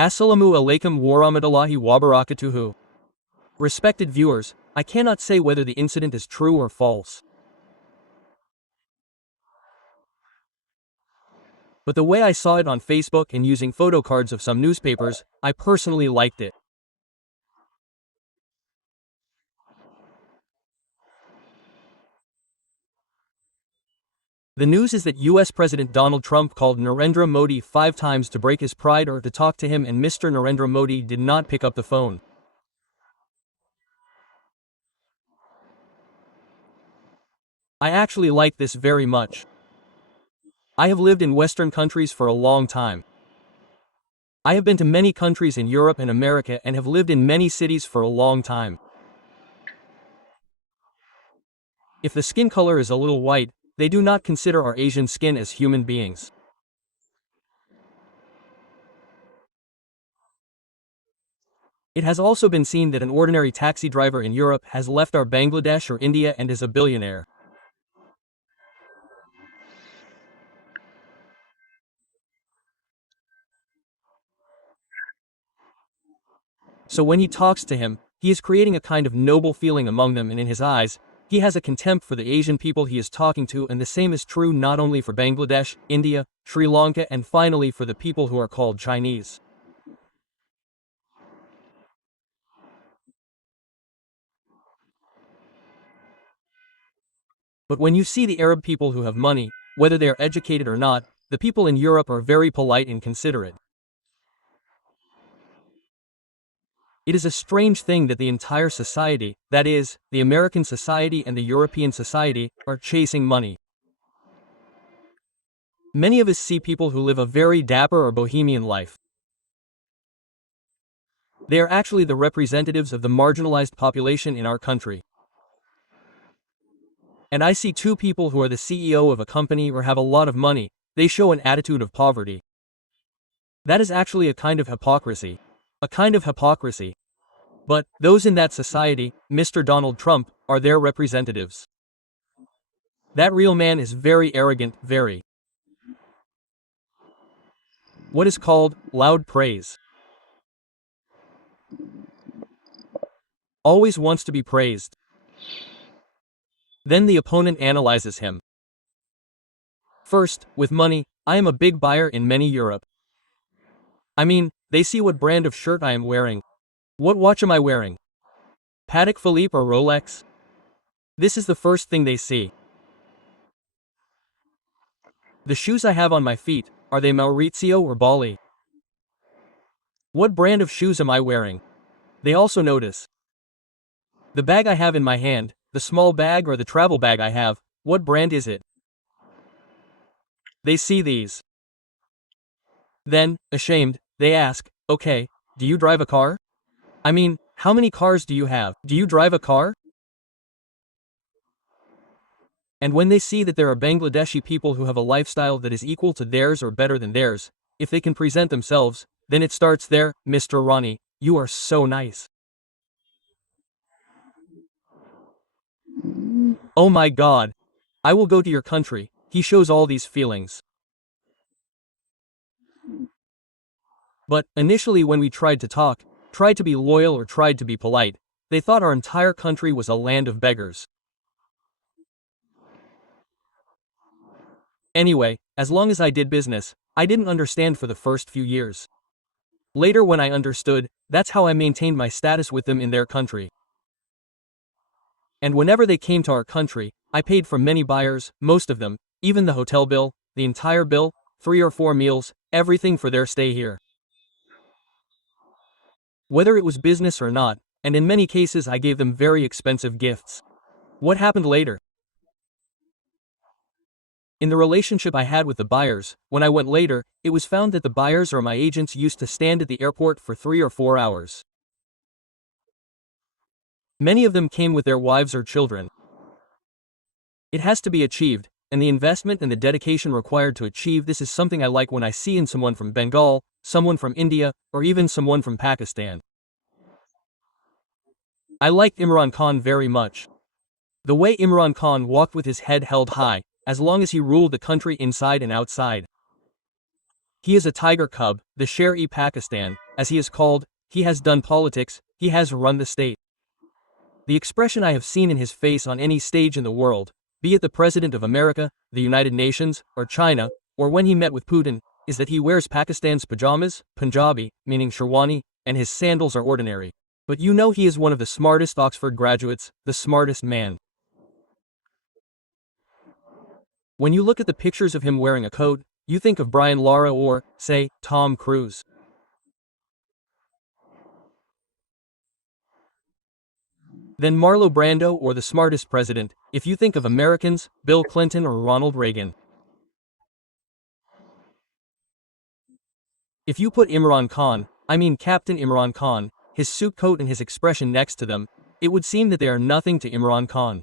Assalamu alaikum warahmatullahi wabarakatuhu. Respected viewers, I cannot say whether the incident is true or false. But the way I saw it on Facebook and using photo cards of some newspapers, I personally liked it. The news is that US President Donald Trump called Narendra Modi 5 times to break his pride or to talk to him, and Mr. Narendra Modi did not pick up the phone. I actually like this very much. I have lived in Western countries for a long time. I have been to many countries in Europe and America and have lived in many cities for a long time. If the skin color is a little white, they do not consider our Asian skin as human beings. It has also been seen that an ordinary taxi driver in Europe has left our Bangladesh or India and is a billionaire. So when he talks to him, he is creating a kind of noble feeling among them, and in his eyes, he has a contempt for the Asian people he is talking to, and the same is true not only for Bangladesh, India, Sri Lanka, and finally for the people who are called Chinese. But when you see the Arab people who have money, whether they are educated or not, the people in Europe are very polite and considerate. It is a strange thing that the entire society, that is, the American society and the European society, are chasing money. Many of us see people who live a very dapper or bohemian life. They are actually the representatives of the marginalized population in our country. And I see two people who are the CEO of a company or have a lot of money, they show an attitude of poverty. That is actually a kind of hypocrisy. A kind of hypocrisy. But those in that society, Mr. Donald Trump, are their representatives. That real man is very arrogant, very. What is called loud praise. Always wants to be praised. Then the opponent analyzes him. First, with money, I am a big buyer in many Europe. I mean, they see what brand of shirt I am wearing. What watch am I wearing? Patek Philippe or Rolex? This is the first thing they see. The shoes I have on my feet, are they Maurizio or Bali? What brand of shoes am I wearing? They also notice. The bag I have in my hand, the small bag or the travel bag I have, what brand is it? They see these. Then, ashamed, they ask, okay, do you drive a car? I mean, how many cars do you have? Do you drive a car? And when they see that there are Bangladeshi people who have a lifestyle that is equal to theirs or better than theirs, if they can present themselves, then it starts there. Mr. Ronnie, you are so nice. Oh my God. I will go to your country. He shows all these feelings. But, initially when we tried to talk, tried to be loyal or tried to be polite, they thought our entire country was a land of beggars. Anyway, as long as I did business, I didn't understand for the first few years. Later when I understood, that's how I maintained my status with them in their country. And whenever they came to our country, I paid for many buyers, most of them, even the hotel bill, the entire bill, 3 or 4 meals, everything for their stay here. Whether it was business or not, and in many cases I gave them very expensive gifts. What happened later? In the relationship I had with the buyers, when I went later, it was found that the buyers or my agents used to stand at the airport for 3 or 4 hours. Many of them came with their wives or children. It has to be achieved, and the investment and the dedication required to achieve this is something I like when I see in someone from Bengal, someone from India, or even someone from Pakistan. I liked Imran Khan very much. The way Imran Khan walked with his head held high, as long as he ruled the country inside and outside. He is a tiger cub, the Sher-e-Pakistan, as he is called. He has done politics, he has run the state. The expression I have seen in his face on any stage in the world, be it the President of America, the United Nations, or China, or when he met with Putin, is that he wears Pakistan's pajamas, Punjabi, meaning Sherwani, and his sandals are ordinary. But you know he is one of the smartest Oxford graduates, the smartest man. When you look at the pictures of him wearing a coat, you think of Brian Lara or, say, Tom Cruise. Then Marlon Brando or the smartest president, if you think of Americans, Bill Clinton or Ronald Reagan. If you put Imran Khan, I mean Captain Imran Khan, his suit coat and his expression next to them, it would seem that they are nothing to Imran Khan.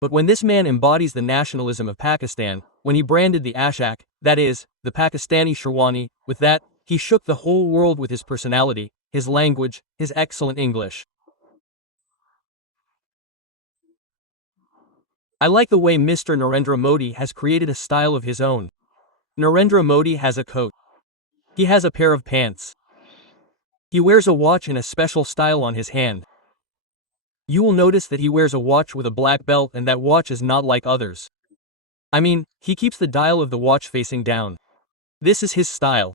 But when this man embodies the nationalism of Pakistan, when he branded the Ashak, that is, the Pakistani Sherwani, with that, he shook the whole world with his personality, his language, his excellent English. I like the way Mr. Narendra Modi has created a style of his own. Narendra Modi has a coat. He has a pair of pants. He wears a watch in a special style on his hand. You will notice that he wears a watch with a black belt and that watch is not like others. I mean, he keeps the dial of the watch facing down. This is his style.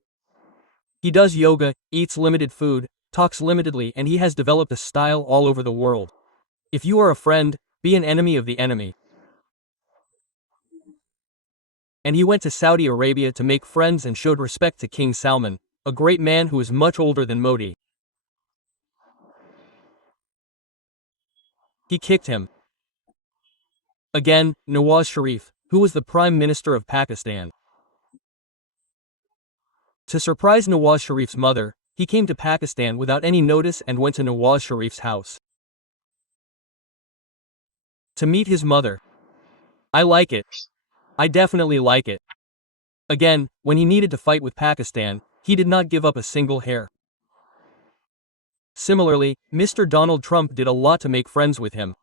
He does yoga, eats limited food, talks limitedly, and he has developed a style all over the world. If you are a friend, be an enemy of the enemy. And he went to Saudi Arabia to make friends and showed respect to King Salman, a great man who is much older than Modi. He kicked him. Again, Nawaz Sharif, who was the Prime Minister of Pakistan. To surprise Nawaz Sharif's mother, he came to Pakistan without any notice and went to Nawaz Sharif's house to meet his mother. I like it. I definitely like it. Again, when he needed to fight with Pakistan, he did not give up a single hair. Similarly, Mr. Donald Trump did a lot to make friends with him.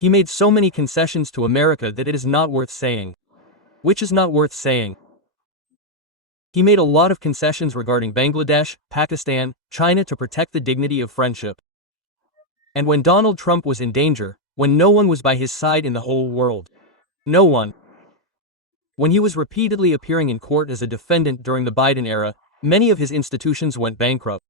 He made so many concessions to America that it is not worth saying. Which is not worth saying. He made a lot of concessions regarding Bangladesh, Pakistan, China to protect the dignity of friendship. And when Donald Trump was in danger, when no one was by his side in the whole world. No one. When he was repeatedly appearing in court as a defendant during the Biden era, many of his institutions went bankrupt.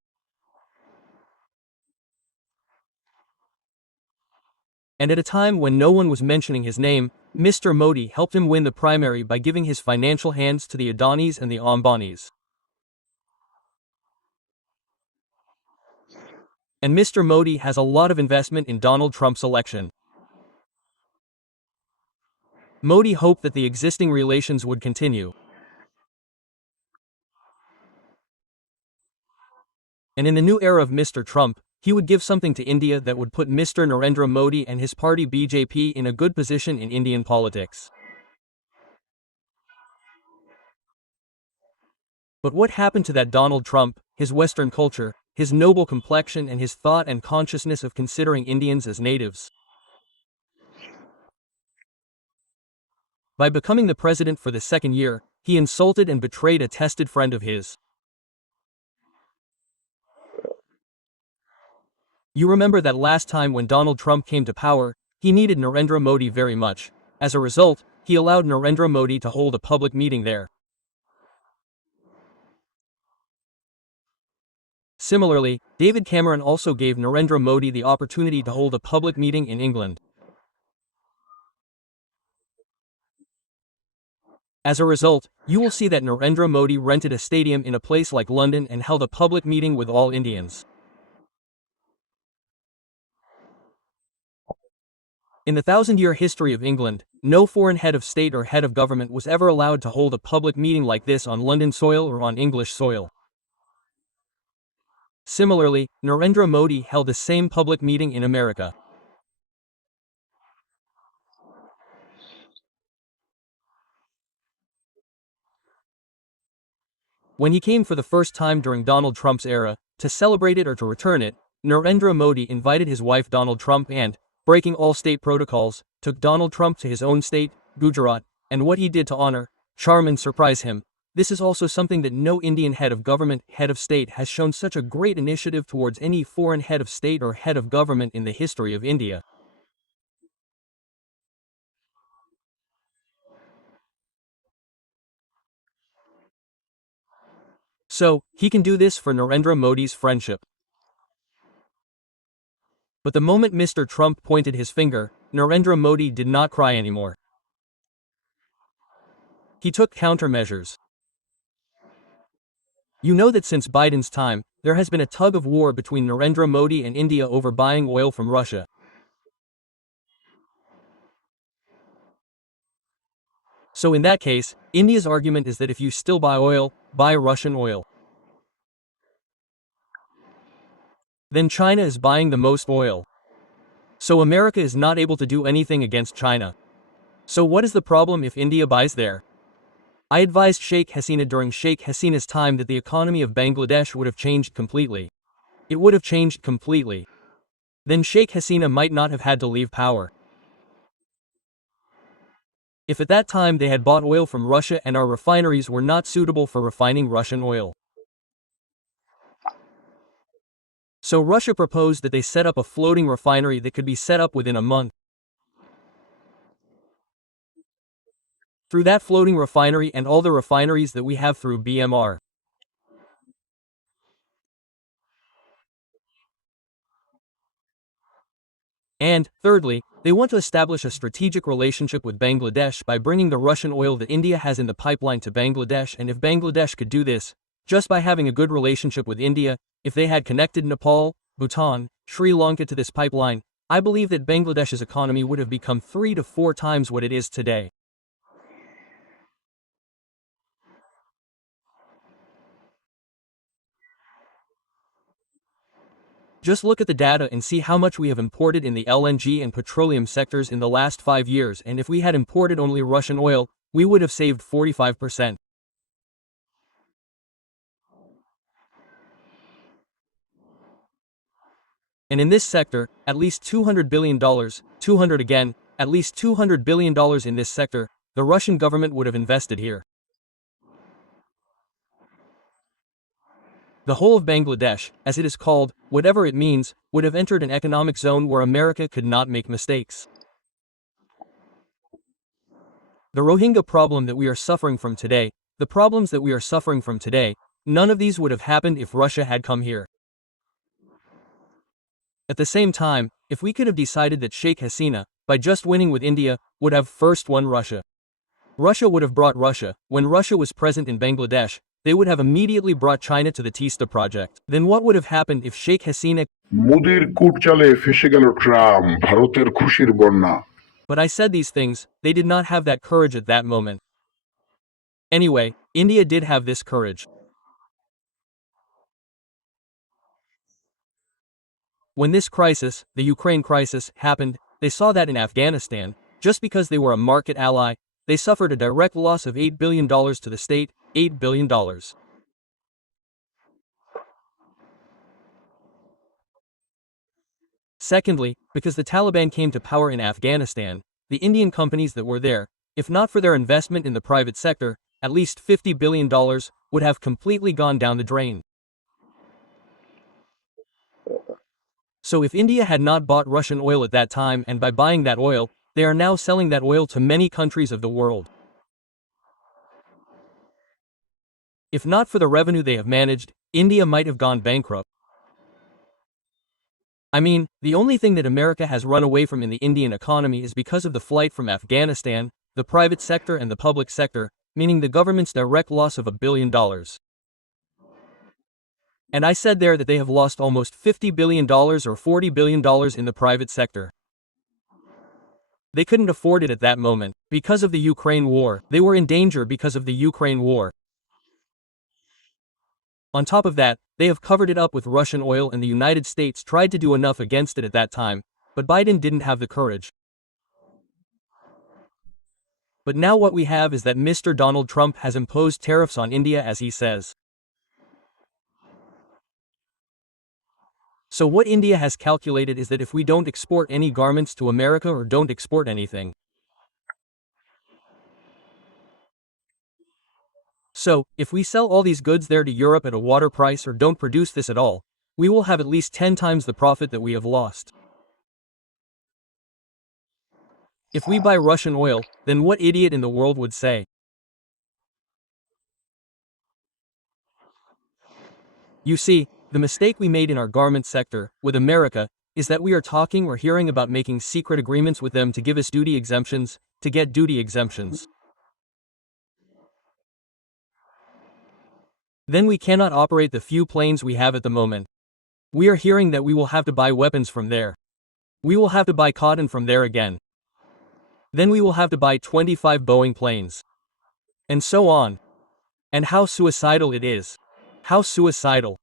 And at a time when no one was mentioning his name, Mr. Modi helped him win the primary by giving his financial hands to the Adanis and the Ambanis. And Mr. Modi has a lot of investment in Donald Trump's election. Modi hoped that the existing relations would continue. And in the new era of Mr. Trump, he would give something to India that would put Mr. Narendra Modi and his party BJP in a good position in Indian politics. But what happened to that Donald Trump, his Western culture, his noble complexion and his thought and consciousness of considering Indians as natives? By becoming the president for the second year, he insulted and betrayed a tested friend of his. You remember that last time when Donald Trump came to power, he needed Narendra Modi very much. As a result, he allowed Narendra Modi to hold a public meeting there. Similarly, David Cameron also gave Narendra Modi the opportunity to hold a public meeting in England. As a result, you will see that Narendra Modi rented a stadium in a place like London and held a public meeting with all Indians. In the 1,000-year history of England, no foreign head of state or head of government was ever allowed to hold a public meeting like this on London soil or on English soil. Similarly, Narendra Modi held the same public meeting in America. When he came for the first time during Donald Trump's era, to celebrate it or to return it, Narendra Modi invited his wife Donald Trump and, breaking all state protocols, took Donald Trump to his own state, Gujarat, and what he did to honor, charm and surprise him. This is also something that no Indian head of government, head of state has shown such a great initiative towards any foreign head of state or head of government in the history of India. So, he can do this for Narendra Modi's friendship. But the moment Mr. Trump pointed his finger, Narendra Modi did not cry anymore. He took countermeasures. You know that since Biden's time, there has been a tug of war between Narendra Modi and India over buying oil from Russia. So in that case, India's argument is that if you still buy oil, buy Russian oil. Then China is buying the most oil. So America is not able to do anything against China. So what is the problem if India buys there? I advised Sheikh Hasina during Sheikh Hasina's time that the economy of Bangladesh would have changed completely. It would have changed completely. Then Sheikh Hasina might not have had to leave power. If at that time they had bought oil from Russia and our refineries were not suitable for refining Russian oil. So Russia proposed that they set up a floating refinery that could be set up within a month. Through that floating refinery and all the refineries that we have through BMR. And, thirdly, they want to establish a strategic relationship with Bangladesh by bringing the Russian oil that India has in the pipeline to Bangladesh, and if Bangladesh could do this, just by having a good relationship with India, if they had connected Nepal, Bhutan, Sri Lanka to this pipeline, I believe that Bangladesh's economy would have become 3 to 4 times what it is today. Just look at the data and see how much we have imported in the LNG and petroleum sectors in the last 5 years, and if we had imported only Russian oil, we would have saved 45%. And in this sector, at least $200 billion, 200 again, at least $200 billion in this sector, the Russian government would have invested here. The whole of Bangladesh, as it is called, whatever it means, would have entered an economic zone where America could not make mistakes. The Rohingya problem that we are suffering from today, the problems that we are suffering from today, none of these would have happened if Russia had come here. At the same time, if we could have decided that Sheikh Hasina, by just winning with India, would have first won Russia. Russia would have brought Russia, when Russia was present in Bangladesh, they would have immediately brought China to the Teesta project. Then what would have happened if Sheikh Hasina... মোদির কূট চালে ফেঁসে গেল Trump, ভারতের খুশির বন্যা। But I said these things, they did not have that courage at that moment. Anyway, India did have this courage. When this crisis, the Ukraine crisis, happened, they saw that in Afghanistan, just because they were a market ally, they suffered a direct loss of $8 billion to the state, $8 billion. Secondly, because the Taliban came to power in Afghanistan, the Indian companies that were there, if not for their investment in the private sector, at least $50 billion, would have completely gone down the drain. So if India had not bought Russian oil at that time, and by buying that oil, they are now selling that oil to many countries of the world. If not for the revenue they have managed, India might have gone bankrupt. I mean, the only thing that America has run away from in the Indian economy is because of the flight from Afghanistan, the private sector and the public sector, meaning the government's direct loss of $1 billion. And I said there that they have lost almost $50 billion or $40 billion in the private sector. They couldn't afford it at that moment, because of the Ukraine war. They were in danger because of the Ukraine war. On top of that, they have covered it up with Russian oil, and the United States tried to do enough against it at that time, but Biden didn't have the courage. But now what we have is that Mr. Donald Trump has imposed tariffs on India, as he says. So what India has calculated is that if we don't export any garments to America or don't export anything, So, if we sell all these goods there to Europe at a water price or don't produce this at all, we will have at least 10 times the profit that we have lost. If we buy Russian oil, then what idiot in the world would say? You see, the mistake we made in our garment sector, with America, is that we are talking or hearing about making secret agreements with them to give us duty exemptions, to get duty exemptions. Then we cannot operate the few planes we have at the moment. We are hearing that we will have to buy weapons from there. We will have to buy cotton from there again. Then we will have to buy 25 Boeing planes. And so on. And how suicidal it is. How suicidal.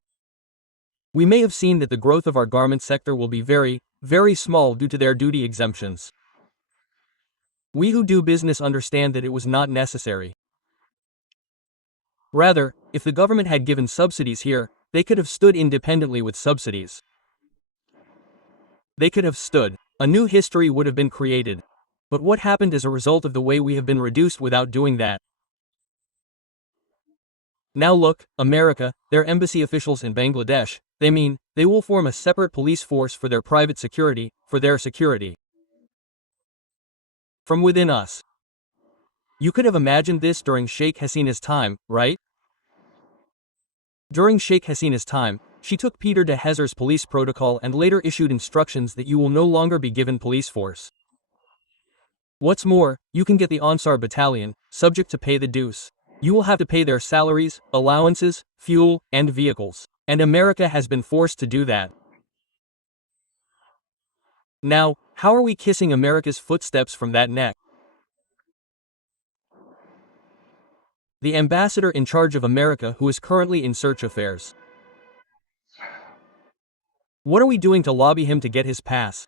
We may have seen that the growth of our garment sector will be very, very small due to their duty exemptions. We who do business understand that it was not necessary. Rather, if the government had given subsidies here, they could have stood independently with subsidies. They could have stood. A new history would have been created. But what happened as a result of the way we have been reduced without doing that? Now look, America, their embassy officials in Bangladesh, they will form a separate police force for their private security, for their security. From within us. You could have imagined this during Sheikh Hasina's time, right? During Sheikh Hasina's time, she took Peter de Hezer's police protocol and later issued instructions that you will no longer be given police force. What's more, you can get the Ansar battalion, subject to pay the dues. You will have to pay their salaries, allowances, fuel, and vehicles. And America has been forced to do that. Now, how are we kissing America's footsteps from that neck? The ambassador in charge of America who is currently in search affairs. What are we doing to lobby him to get his pass?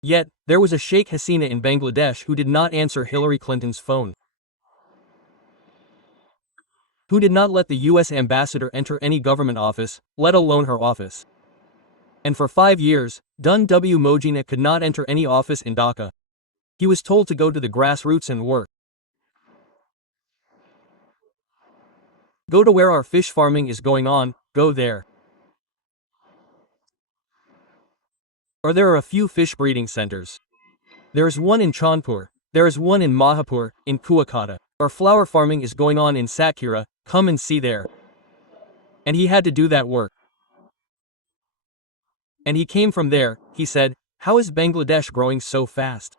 Yet, there was a Sheikh Hasina in Bangladesh who did not answer Hillary Clinton's phone. Who did not let the US ambassador enter any government office, let alone her office. And for 5 years, Dun W. Mojina could not enter any office in Dhaka. He was told to go to the grassroots and work. Go to where our fish farming is going on, go there. Or there are a few fish breeding centers. There is one in Chandpur, there is one in Mahapur, in Kuakata. Or flower farming is going on in Satkhira, come and see there. And he had to do that work. And he came from there, he said, how is Bangladesh growing so fast?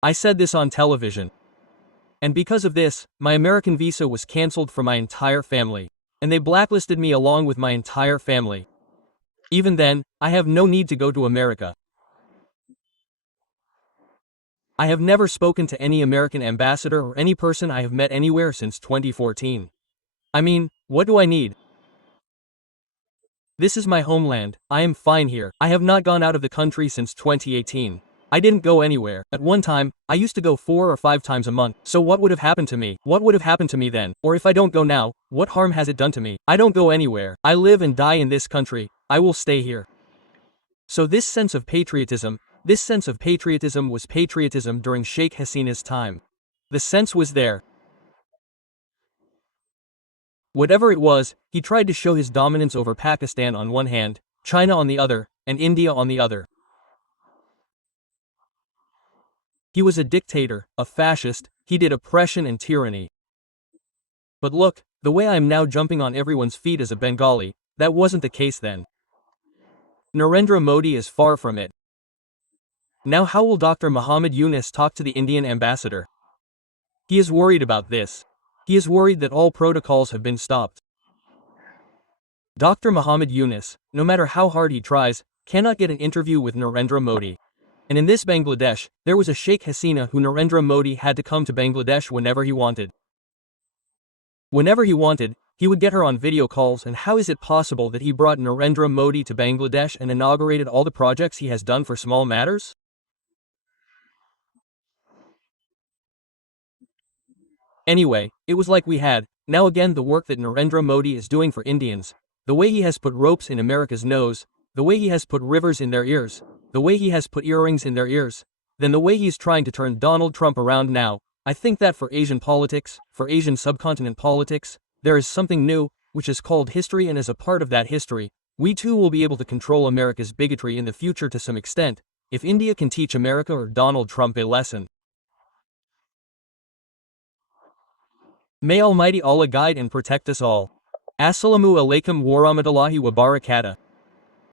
I said this on television. And because of this, my American visa was cancelled for my entire family. And they blacklisted me along with my entire family. Even then, I have no need to go to America. I have never spoken to any American ambassador or any person I have met anywhere since 2014. I mean, what do I need? This is my homeland, I am fine here. I have not gone out of the country since 2018. I didn't go anywhere. At one time, I used to go 4 or 5 times a month. So what would have happened to me? What would have happened to me then? Or if I don't go now, what harm has it done to me? I don't go anywhere. I live and die in this country. I will stay here. So this sense of patriotism was patriotism during Sheikh Hasina's time. The sense was there. Whatever it was, he tried to show his dominance over Pakistan on one hand, China on the other, and India on the other. He was a dictator, a fascist, he did oppression and tyranny. But look, the way I am now jumping on everyone's feet as a Bengali, that wasn't the case then. Narendra Modi is far from it. Now how will Dr. Muhammad Yunus talk to the Indian ambassador? He is worried about this. He is worried that all protocols have been stopped. Dr. Muhammad Yunus, no matter how hard he tries, cannot get an interview with Narendra Modi. And in this Bangladesh, there was a Sheikh Hasina who Narendra Modi had to come to Bangladesh whenever he wanted. Whenever he wanted, he would get her on video calls, and how is it possible that he brought Narendra Modi to Bangladesh and inaugurated all the projects he has done for small matters? Anyway, it was like we had, now again the work that Narendra Modi is doing for Indians, the way he has put ropes in America's nose, the way he has put rivers in their ears, the way he has put earrings in their ears, then the way he's trying to turn Donald Trump around now, I think that for Asian politics, for Asian subcontinent politics, there is something new, which is called history, and as a part of that history, we too will be able to control America's bigotry in the future to some extent, if India can teach America or Donald Trump a lesson. May Almighty Allah guide and protect us all. Assalamu alaikum warahmatullahi wabarakatuh.